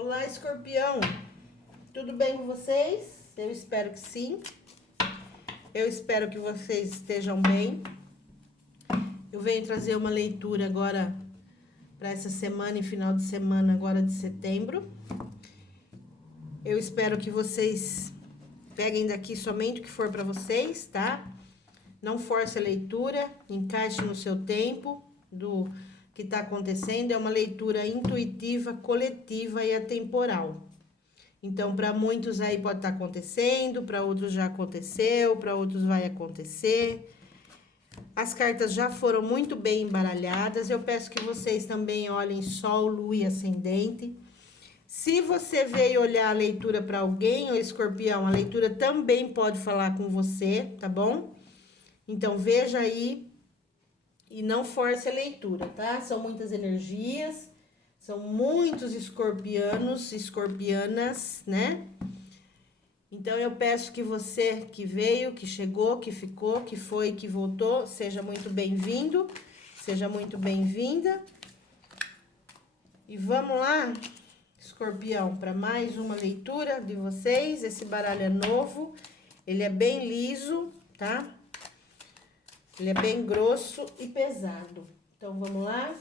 Olá, Escorpião. Tudo bem com vocês? Eu espero que sim. Eu espero que vocês estejam bem. Eu venho trazer uma leitura agora para essa semana e final de semana agora de setembro. Eu espero que vocês peguem daqui somente o que for para vocês, tá? Não force a leitura, encaixe no seu tempo do que está acontecendo. É uma leitura intuitiva, coletiva e atemporal. Então, para muitos aí pode estar acontecendo, para outros já aconteceu, para outros vai acontecer. As cartas já foram muito bem embaralhadas. Eu peço que vocês também olhem Sol, Lua e Ascendente. Se você veio olhar a leitura para alguém, ou Escorpião, a leitura também pode falar com você, tá bom? Então, veja aí e não force a leitura, tá? São muitas energias, são muitos escorpianos, escorpianas, né? Então, eu peço que você que veio, que chegou, que ficou, que foi, que voltou, seja muito bem-vindo, seja muito bem-vinda. E vamos lá, Escorpião, para mais uma leitura de vocês. Esse baralho é novo, ele é bem liso, tá? Ele é bem grosso e pesado. Então, vamos lá.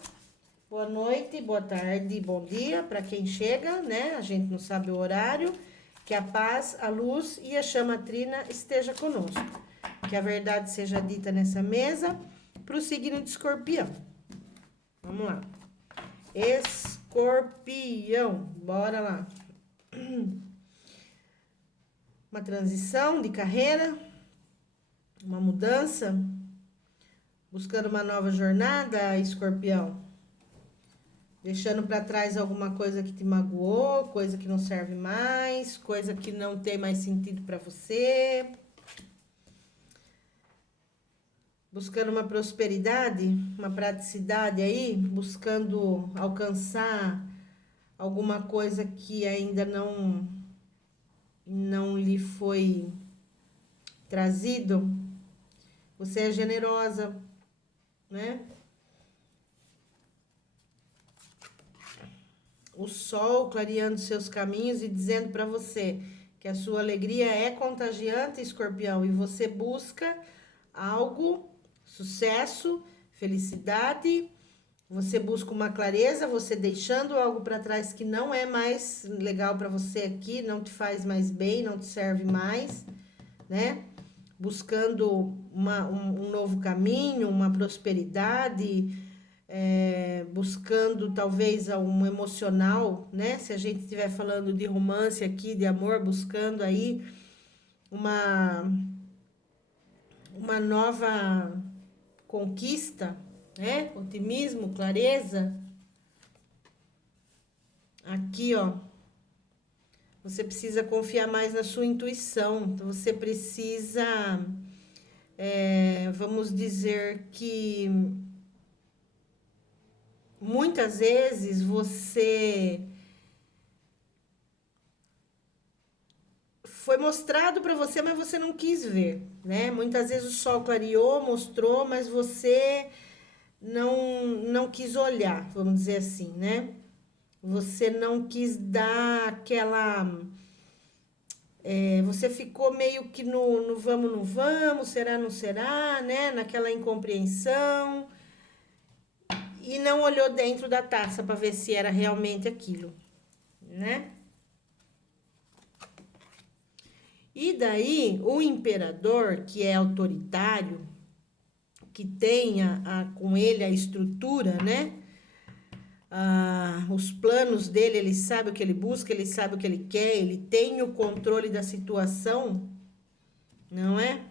Boa noite, boa tarde, bom dia para quem chega, né? A gente não sabe o horário. Que a paz, a luz e a chama trina esteja conosco. Que a verdade seja dita nessa mesa para o signo de Escorpião. Vamos lá. Escorpião, bora lá. Uma transição de carreira, uma mudança, buscando uma nova jornada, Escorpião. Deixando para trás alguma coisa que te magoou, coisa que não serve mais, coisa que não tem mais sentido para você. Buscando uma prosperidade, uma praticidade aí, buscando alcançar alguma coisa que ainda não lhe foi trazido. Você é generosa, né? O sol clareando seus caminhos e dizendo para você que a sua alegria é contagiante, Escorpião, e você busca algo, sucesso, felicidade, você busca uma clareza, você deixando algo para trás que não é mais legal para você aqui, não te faz mais bem, não te serve mais, né? Buscando um novo caminho, uma prosperidade, buscando talvez um emocional, né? Se a gente estiver falando de romance aqui, de amor, buscando aí uma nova conquista, né? Otimismo, clareza. Aqui, ó, você precisa confiar mais na sua intuição. Você precisa, vamos dizer que muitas vezes você foi mostrado para você, mas você não quis ver, né? Muitas vezes o sol clareou, mostrou, mas você não quis olhar, vamos dizer assim, né? Você não quis dar aquela... você ficou meio que no vamos, não vamos, será, não será, né? Naquela incompreensão. E não olhou dentro da taça para ver se era realmente aquilo, né? E daí, o imperador, que é autoritário, que tem com ele a estrutura, né? Os planos dele, ele sabe o que ele busca, ele sabe o que ele quer, ele tem o controle da situação, não é?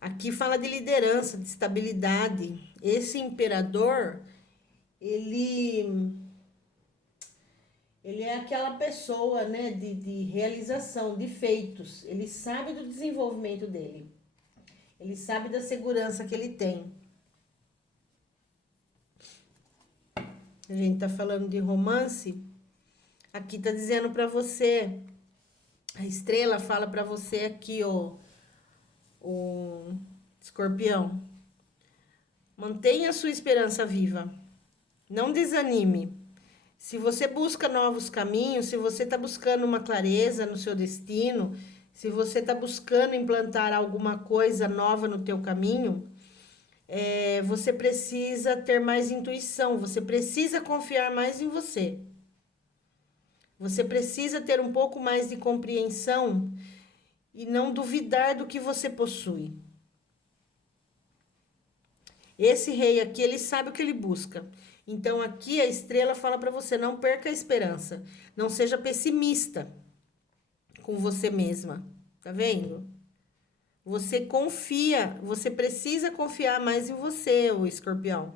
Aqui fala de liderança, de estabilidade. Esse imperador, ele é aquela pessoa, né, de realização, de feitos. Ele sabe do desenvolvimento dele. Ele sabe da segurança que ele tem. A gente tá falando de romance. Aqui tá dizendo para você, a estrela fala para você aqui, ó, o Escorpião. Mantenha a sua esperança viva. Não desanime. Se você busca novos caminhos, se você está buscando uma clareza no seu destino, se você está buscando implantar alguma coisa nova no teu caminho, você precisa ter mais intuição, você precisa confiar mais em você. Você precisa ter um pouco mais de compreensão e não duvidar do que você possui. Esse rei aqui, ele sabe o que ele busca. Então, aqui a estrela fala para você, não perca a esperança. Não seja pessimista com você mesma. Tá vendo? Você confia, você precisa confiar mais em você, o escorpião.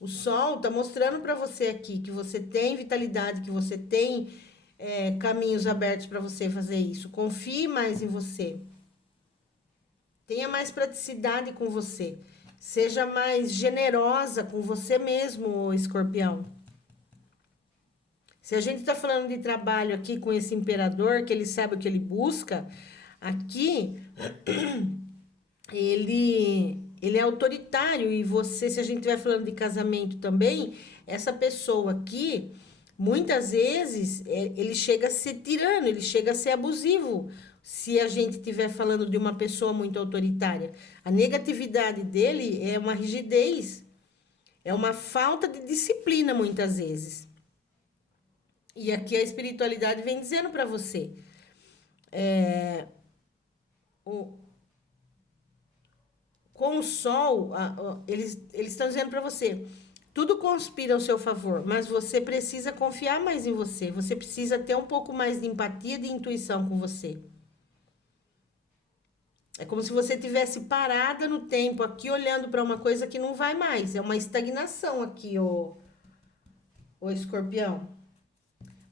O sol tá mostrando para você aqui que você tem vitalidade, que você tem caminhos abertos para você fazer isso. Confie mais em você. Tenha mais praticidade com você. Seja mais generosa com você mesmo, escorpião. Se a gente está falando de trabalho aqui com esse imperador, que ele sabe o que ele busca, aqui ele é autoritário e você, se a gente estiver falando de casamento também, essa pessoa aqui, muitas vezes, ele chega a ser tirano, ele chega a ser abusivo. Se a gente estiver falando de uma pessoa muito autoritária, a negatividade dele é uma rigidez, é uma falta de disciplina muitas vezes. E aqui a espiritualidade vem dizendo para você, com o sol, eles estão dizendo para você, tudo conspira ao seu favor, mas você precisa confiar mais em você, você precisa ter um pouco mais de empatia e de intuição com você. É como se você tivesse parada no tempo aqui, olhando para uma coisa que não vai mais. É uma estagnação aqui, o escorpião.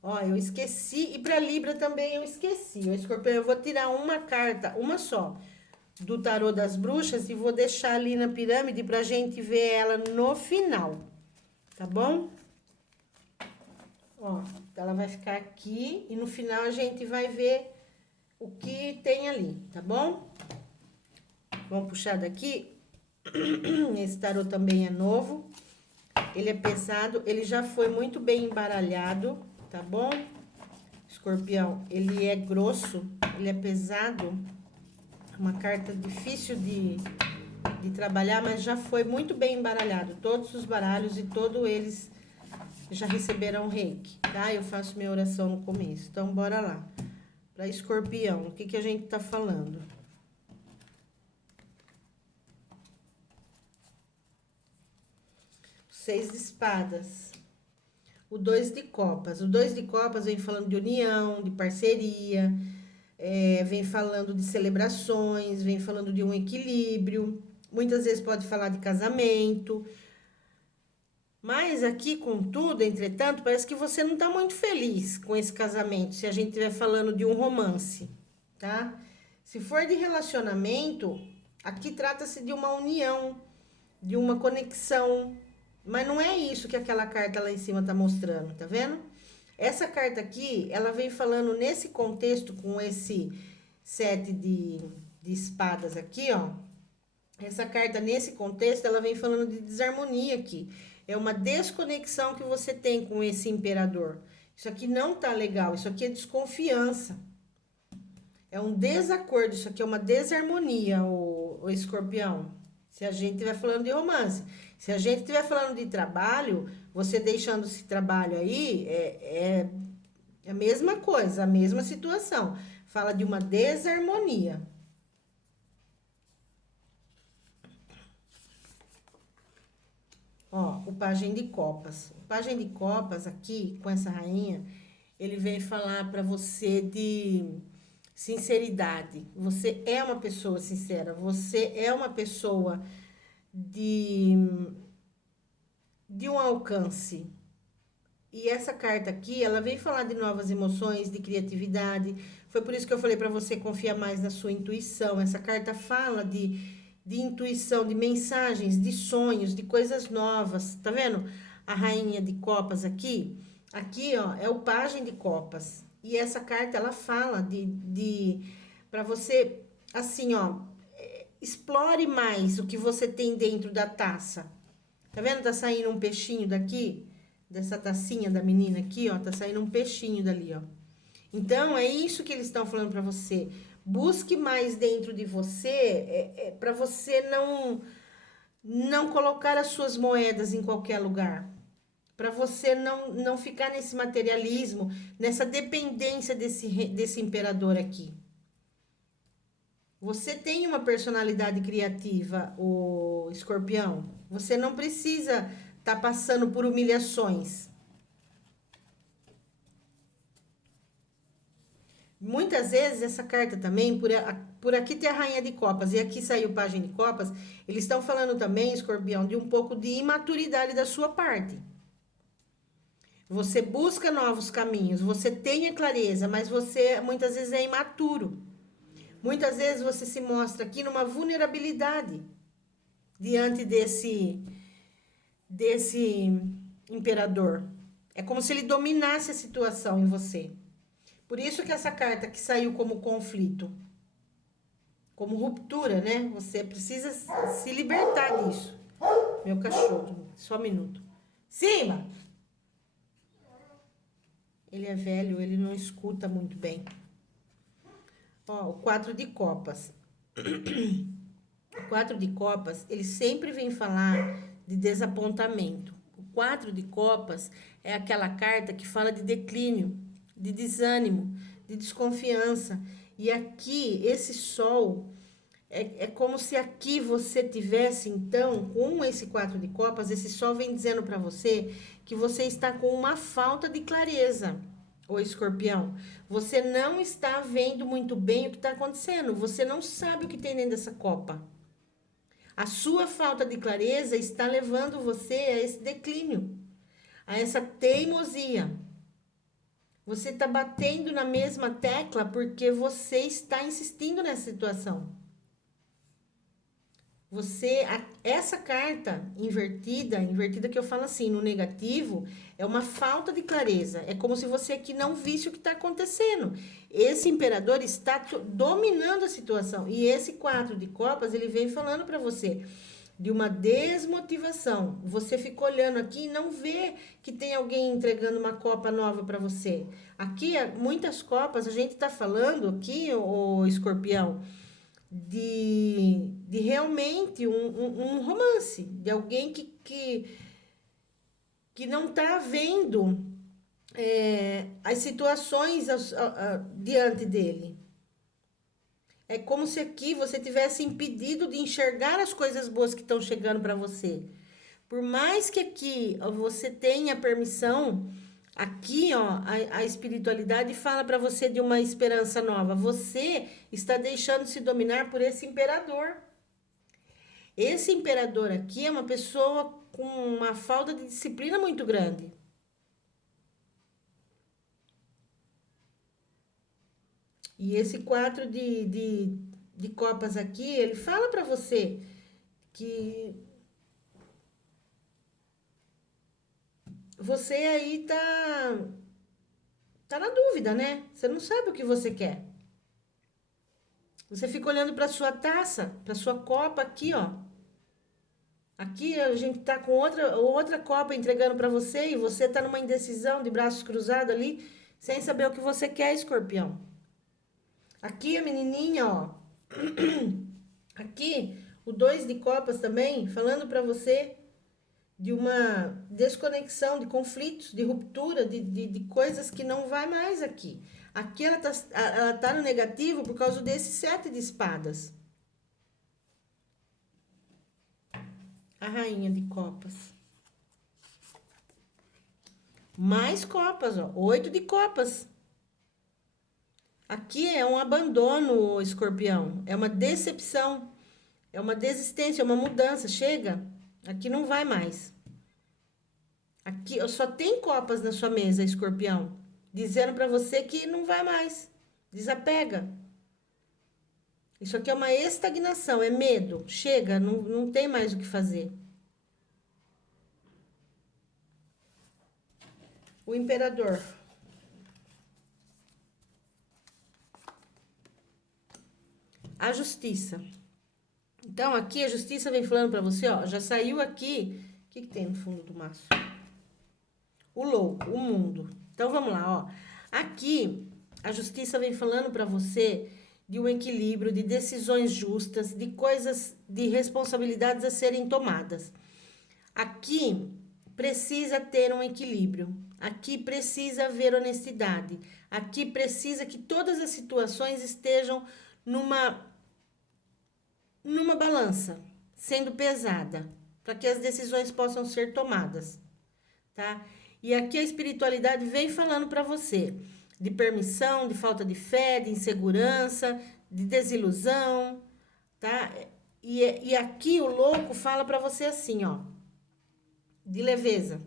Ó, eu esqueci. E para Libra também eu esqueci. O escorpião, eu vou tirar uma carta, uma só, do tarô das bruxas e vou deixar ali na pirâmide pra gente ver ela no final. Tá bom? Ó, ela vai ficar aqui e no final a gente vai ver o que tem ali, tá bom? Vamos puxar daqui. Esse tarô também é novo. Ele é pesado. Ele já foi muito bem embaralhado, tá bom? Escorpião, ele é grosso. Ele é pesado. Uma carta difícil de trabalhar, mas já foi muito bem embaralhado. Todos os baralhos e todos eles já receberam reiki, tá? Eu faço minha oração no começo. Então, bora lá. Para escorpião, o que a gente tá falando? Seis de espadas. O 2 de copas. O 2 de copas vem falando de união, de parceria, vem falando de celebrações, vem falando de um equilíbrio. Muitas vezes pode falar de casamento. Mas aqui, contudo, entretanto, parece que você não tá muito feliz com esse casamento, se a gente estiver falando de um romance, tá? Se for de relacionamento, aqui trata-se de uma união, de uma conexão. Mas não é isso que aquela carta lá em cima tá mostrando, tá vendo? Essa carta aqui, ela vem falando nesse contexto, com esse 7 de espadas aqui, ó. Essa carta, nesse contexto, ela vem falando de desarmonia aqui. É uma desconexão que você tem com esse imperador. Isso aqui não tá legal, isso aqui é desconfiança. É um desacordo, isso aqui é uma desarmonia, o escorpião. Se a gente estiver falando de romance. Se a gente estiver falando de trabalho, você deixando esse trabalho aí, é a mesma coisa, a mesma situação. Fala de uma desarmonia. Ó, o pajem de copas. O pajem de copas aqui, com essa rainha, ele vem falar para você de sinceridade. Você é uma pessoa sincera, você é uma pessoa de um alcance. E essa carta aqui, ela vem falar de novas emoções, de criatividade. Foi por isso que eu falei para você confiar mais na sua intuição. Essa carta fala de intuição, de mensagens, de sonhos, de coisas novas. Tá vendo? A rainha de copas aqui. Aqui, ó, é o pajem de copas. E essa carta, ela fala para você, assim, ó, explore mais o que você tem dentro da taça. Tá vendo? Tá saindo um peixinho daqui. dessa tacinha da menina aqui, ó, tá saindo um peixinho dali, ó. Então, é isso que eles estão falando para você. Busque mais dentro de você, para você não colocar as suas moedas em qualquer lugar. Para você não ficar nesse materialismo, nessa dependência desse imperador aqui. Você tem uma personalidade criativa, o escorpião. Você não precisa estar passando por humilhações. Muitas vezes essa carta também, por aqui tem a Rainha de Copas e aqui saiu Página de Copas, eles estão falando também, escorpião, de um pouco de imaturidade da sua parte. Você busca novos caminhos, você tem a clareza, mas você muitas vezes é imaturo. Muitas vezes você se mostra aqui numa vulnerabilidade diante desse imperador. É como se ele dominasse a situação em você. Por isso que essa carta que saiu como conflito, como ruptura, né? Você precisa se libertar disso. Meu cachorro, só um minuto. Cima! Ele é velho, ele não escuta muito bem. Ó, o 4 de copas. O 4 de copas, ele sempre vem falar de desapontamento. O 4 de copas é aquela carta que fala de declínio, de desânimo, de desconfiança. E aqui, esse sol, é como se aqui você tivesse, então, com esse 4 de copas, esse sol vem dizendo para você que você está com uma falta de clareza, ô escorpião. Você não está vendo muito bem o que está acontecendo. Você não sabe o que tem dentro dessa copa. A sua falta de clareza está levando você a esse declínio, a essa teimosia. Você está batendo na mesma tecla porque você está insistindo nessa situação. Essa carta invertida que eu falo assim, no negativo, é uma falta de clareza. É como se você aqui não visse o que está acontecendo. Esse imperador está dominando a situação. E esse 4 de copas, ele vem falando para você de uma desmotivação. Você fica olhando aqui e não vê que tem alguém entregando uma copa nova para você. Aqui, muitas copas, a gente está falando aqui, o escorpião, de realmente um romance, de alguém que não está vendo as situações diante dele. É como se aqui você tivesse impedido de enxergar as coisas boas que estão chegando para você. Por mais que aqui você tenha permissão, aqui ó, a espiritualidade fala para você de uma esperança nova. Você está deixando se dominar por esse imperador. Esse imperador aqui é uma pessoa com uma falta de disciplina muito grande. E esse 4 de copas aqui, ele fala para você que você aí tá na dúvida, né? Você não sabe o que você quer. Você fica olhando para sua taça, para sua copa aqui, ó. Aqui a gente tá com outra copa entregando para você e você tá numa indecisão de braços cruzados ali, sem saber o que você quer, escorpião. Aqui a menininha, ó. Aqui o 2 de copas também, falando para você de uma desconexão, de conflitos, de ruptura, de coisas que não vai mais aqui. Aqui ela tá no negativo por causa desse 7 de espadas. A rainha de copas. Mais copas, ó. 8 de copas. Aqui é um abandono, escorpião. É uma decepção. É uma desistência, é uma mudança. Chega. Aqui não vai mais. Aqui só tem copas na sua mesa, escorpião. Dizendo para você que não vai mais. Desapega. Isso aqui é uma estagnação, é medo. Chega, não tem mais o que fazer. O imperador. A justiça. Então, aqui a justiça vem falando para você, ó. Já saiu aqui. O que tem no fundo do maço? o louco, o mundo. Então, vamos lá, ó. Aqui, a justiça vem falando para você de um equilíbrio, de decisões justas, de coisas, de responsabilidades a serem tomadas. Aqui precisa ter um equilíbrio. Aqui precisa haver honestidade. Aqui precisa que todas as situações estejam numa balança, sendo pesada, para que as decisões possam ser tomadas, tá? E aqui a espiritualidade vem falando para você de permissão, de falta de fé, de insegurança, de desilusão, tá? E aqui o louco fala para você assim, ó, de leveza,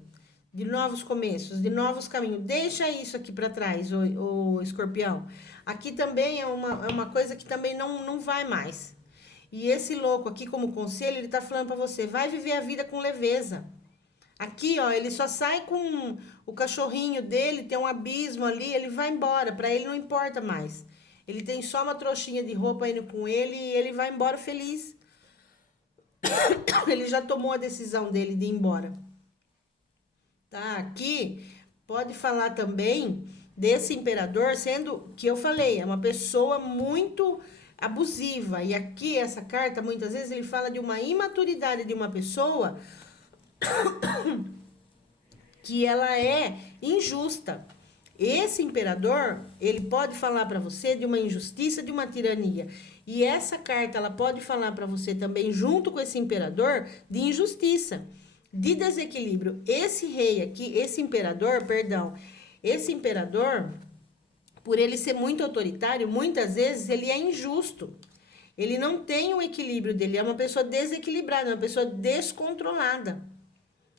de novos começos, de novos caminhos. Deixa isso aqui para trás, o escorpião. Aqui também é uma coisa que também não vai mais. E esse louco aqui, como conselho, ele tá falando para você, vai viver a vida com leveza. Aqui, ó, ele só sai com o cachorrinho dele, tem um abismo ali, ele vai embora, para ele não importa mais. Ele tem só uma trouxinha de roupa indo com ele e ele vai embora feliz. Ele já tomou a decisão dele de ir embora. Tá? Aqui pode falar também desse imperador, sendo que eu falei, é uma pessoa muito abusiva. E aqui essa carta, muitas vezes, ele fala de uma imaturidade de uma pessoa que ela é injusta. Esse imperador, ele pode falar para você de uma injustiça, de uma tirania. E essa carta, ela pode falar para você também, junto com esse imperador, de injustiça, de desequilíbrio. Esse rei aqui, esse imperador, por ele ser muito autoritário, muitas vezes ele é injusto. Ele não tem o equilíbrio dele, é uma pessoa desequilibrada, é uma pessoa descontrolada.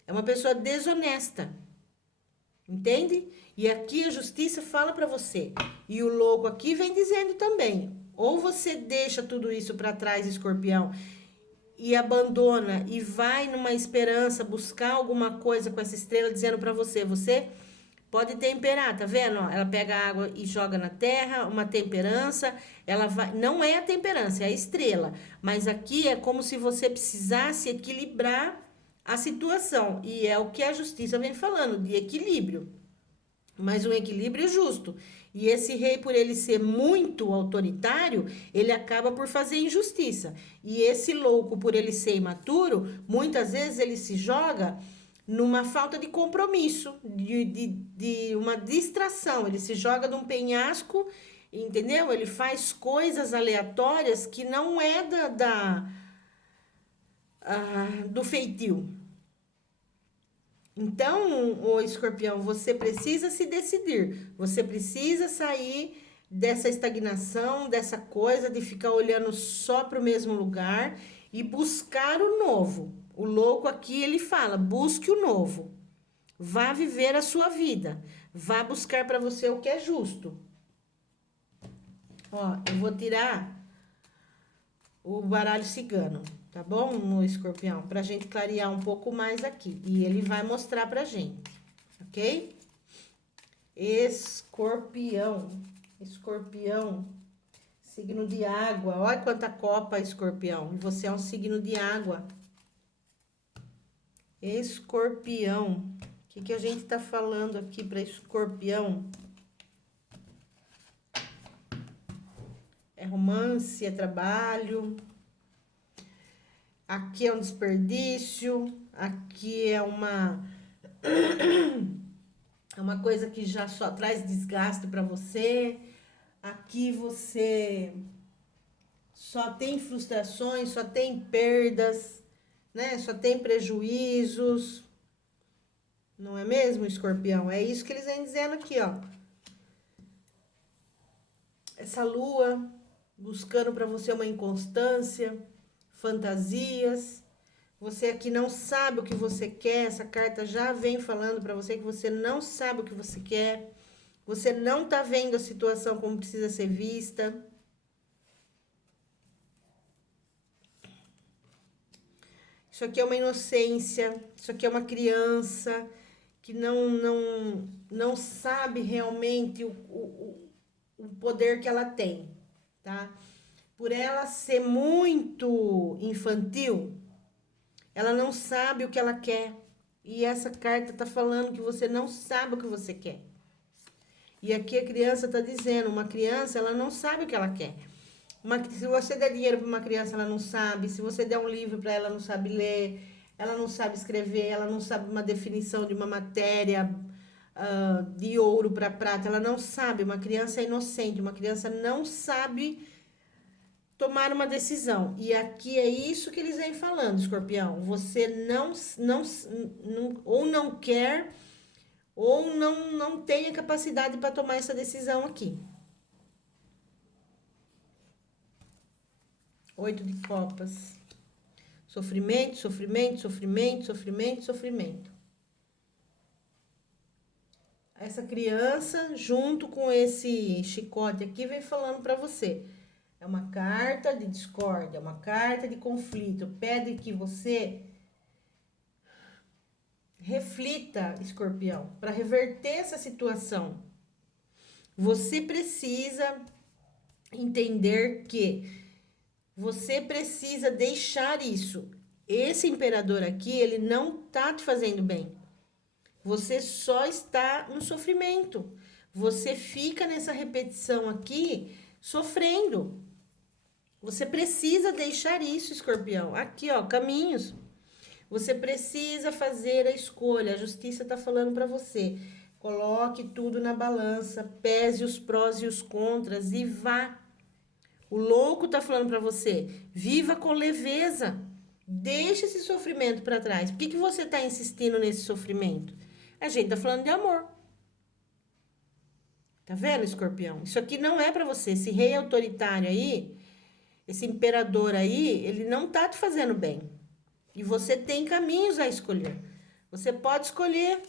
É uma pessoa desonesta. Entende? E aqui a justiça fala para você. E o louco aqui vem dizendo também. Ou você deixa tudo isso para trás, escorpião, e abandona e vai numa esperança buscar alguma coisa com essa estrela dizendo para você, você pode temperar, tá vendo? Ó, ela pega a água e joga na terra, uma temperança, ela vai, não é a temperança, é a estrela, mas aqui é como se você precisasse equilibrar a situação, e é o que a justiça vem falando, de equilíbrio, mas um equilíbrio justo. E esse rei, por ele ser muito autoritário, ele acaba por fazer injustiça. E esse louco, por ele ser imaturo, muitas vezes ele se joga numa falta de compromisso, de uma distração. Ele se joga de um penhasco, entendeu? Ele faz coisas aleatórias que não é do feitio. Então, o escorpião, você precisa se decidir. Você precisa sair dessa estagnação, dessa coisa de ficar olhando só para o mesmo lugar e buscar o novo. O louco aqui, ele fala, busque o novo. Vá viver a sua vida. Vá buscar para você o que é justo. Ó, eu vou tirar o baralho cigano, tá bom? No escorpião, pra gente clarear um pouco mais aqui. E ele vai mostrar pra gente, ok? Escorpião, signo de água. Olha quanta copa, escorpião. E você é um signo de água. Escorpião. O que a gente tá falando aqui pra escorpião? É romance, é trabalho. Aqui é um desperdício. Aqui é uma coisa que já só traz desgaste para você. Aqui você só tem frustrações, só tem perdas, né? Só tem prejuízos. Não é mesmo, escorpião? É isso que eles vêm dizendo aqui, ó. Essa lua buscando para você uma inconstância, fantasias. Você aqui não sabe o que você quer. Essa carta já vem falando para você que você não sabe o que você quer. Você não tá vendo a situação como precisa ser vista. Isso aqui é uma inocência. Isso aqui é uma criança que não sabe realmente o poder que ela tem, tá? Por ela ser muito infantil, ela não sabe o que ela quer. E essa carta tá falando que você não sabe o que você quer. E aqui a criança tá dizendo, uma criança, ela não sabe o que ela quer. Se você der dinheiro para uma criança, ela não sabe. Se você der um livro para ela, não sabe ler. Ela não sabe escrever. Ela não sabe uma definição de uma matéria de ouro para prata. Ela não sabe. Uma criança é inocente. Uma criança não sabe tomar uma decisão. E aqui é isso que eles vêm falando, Escorpião. Você ou não quer ou não tem a capacidade para tomar essa decisão aqui. 8 de copas. Sofrimento, sofrimento, sofrimento, sofrimento, sofrimento. Essa criança, junto com esse chicote aqui, vem falando para você. É uma carta de discórdia, é uma carta de conflito. Pede que você reflita, Escorpião, para reverter essa situação. Você precisa entender que você precisa deixar isso. Esse imperador aqui, ele não tá te fazendo bem. Você só está no sofrimento. Você fica nessa repetição aqui, sofrendo. Você precisa deixar isso, Escorpião. Aqui, ó, caminhos. Você precisa fazer a escolha. A justiça tá falando para você. Coloque tudo na balança, pese os prós e os contras e vá. O louco tá falando para você, viva com leveza. Deixa esse sofrimento para trás. Por que você tá insistindo nesse sofrimento? A gente tá falando de amor. Tá vendo, Escorpião? Isso aqui não é para você. Esse rei autoritário aí, esse imperador aí, ele não tá te fazendo bem. E você tem caminhos a escolher. Você pode escolher.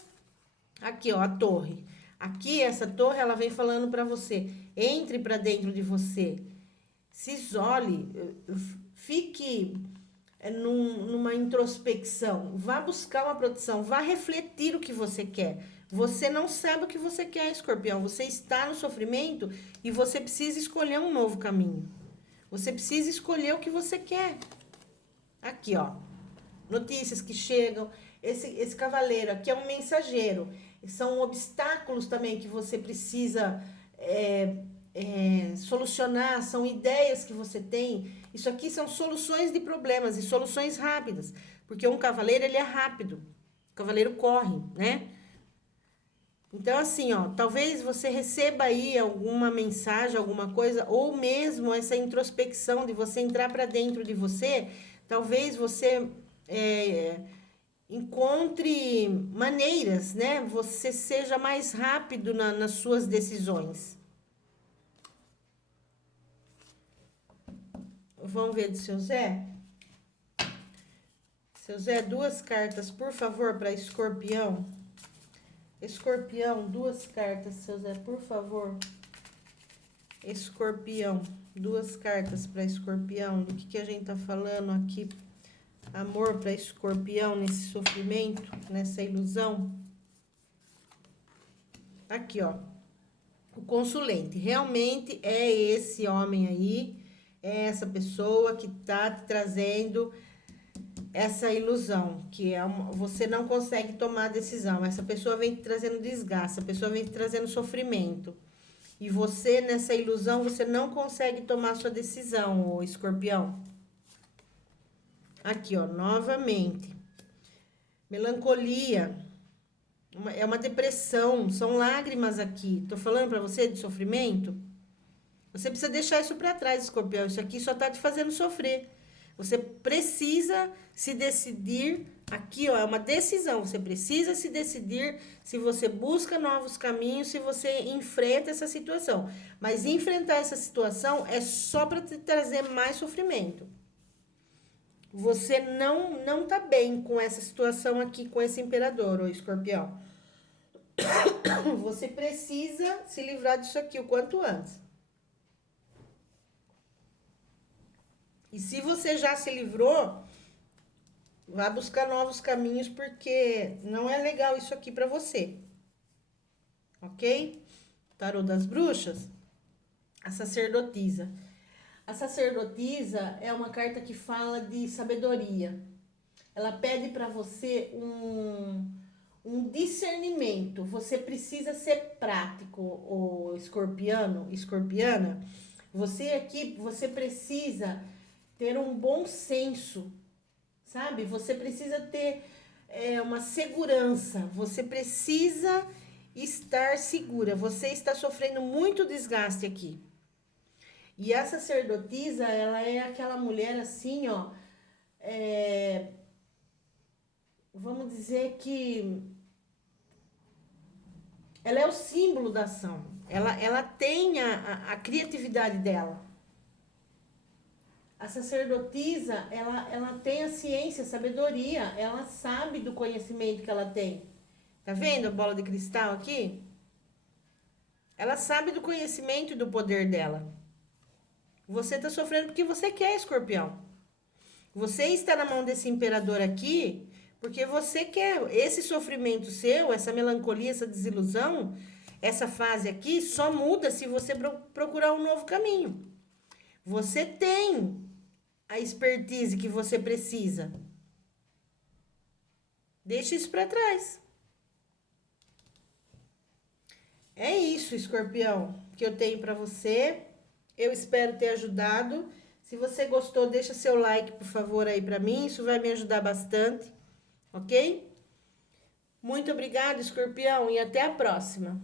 Aqui, ó, a torre. Aqui, essa torre, ela vem falando para você. Entre para dentro de você. Se isole, fique numa introspecção, vá buscar uma proteção, vá refletir o que você quer. Você não sabe o que você quer, Escorpião. Você está no sofrimento e você precisa escolher um novo caminho. Você precisa escolher o que você quer. Aqui, ó. Notícias que chegam. Esse cavaleiro aqui é um mensageiro. São obstáculos também que você precisa solucionar, são ideias que você tem. Isso aqui são soluções de problemas e soluções rápidas, porque um cavaleiro, ele é rápido, o cavaleiro corre, né? Então, assim, ó, talvez você receba aí alguma mensagem, alguma coisa, ou mesmo essa introspecção de você entrar para dentro de você, talvez você encontre maneiras, né? Você seja mais rápido nas suas decisões. Vamos ver do seu Zé? Seu Zé, 2 cartas, por favor, para Escorpião. Escorpião, 2 cartas, seu Zé, por favor. Escorpião, 2 cartas para Escorpião. Do que a gente tá falando aqui? Amor para Escorpião nesse sofrimento, nessa ilusão. Aqui, ó. O consulente. Realmente é esse homem aí. É essa pessoa que tá te trazendo essa ilusão, que você não consegue tomar decisão. Essa pessoa vem te trazendo desgaste, essa pessoa vem te trazendo sofrimento. E você, nessa ilusão, você não consegue tomar sua decisão, ô Escorpião. Aqui, ó, novamente. Melancolia. É uma depressão, são lágrimas aqui. Tô falando pra você de sofrimento. Você precisa deixar isso para trás, Escorpião. Isso aqui só tá te fazendo sofrer. Você precisa se decidir. Aqui, ó, é uma decisão. Você precisa se decidir se você busca novos caminhos, se você enfrenta essa situação. Mas enfrentar essa situação é só para te trazer mais sofrimento. Você não tá bem com essa situação aqui, com esse imperador, ô Escorpião. Você precisa se livrar disso aqui o quanto antes. E se você já se livrou, vá buscar novos caminhos, porque não é legal isso aqui pra você. Ok? Tarô das Bruxas. A sacerdotisa. A sacerdotisa é uma carta que fala de sabedoria. ela pede para você um discernimento. Você precisa ser prático, o escorpiana. Você aqui, você precisa ter um bom senso, sabe? Você precisa ter uma segurança. Você precisa estar segura. Você está sofrendo muito desgaste aqui. E a sacerdotisa, ela é aquela mulher assim, ó. Vamos dizer que ela é o símbolo da ação. Ela tem a criatividade dela. A sacerdotisa, ela tem a ciência, a sabedoria. Ela sabe do conhecimento que ela tem. Tá vendo a bola de cristal aqui? Ela sabe do conhecimento e do poder dela. Você tá sofrendo porque você quer, escorpião. Você está na mão desse imperador aqui porque você quer. Esse sofrimento seu, essa melancolia, essa desilusão, essa fase aqui só muda se você procurar um novo caminho. Você tem a expertise que você precisa. Deixa isso para trás. É isso, escorpião, que eu tenho para você. Eu espero ter ajudado. Se você gostou, deixa seu like, por favor, aí para mim. Isso vai me ajudar bastante, ok? Muito obrigada, escorpião, e até a próxima.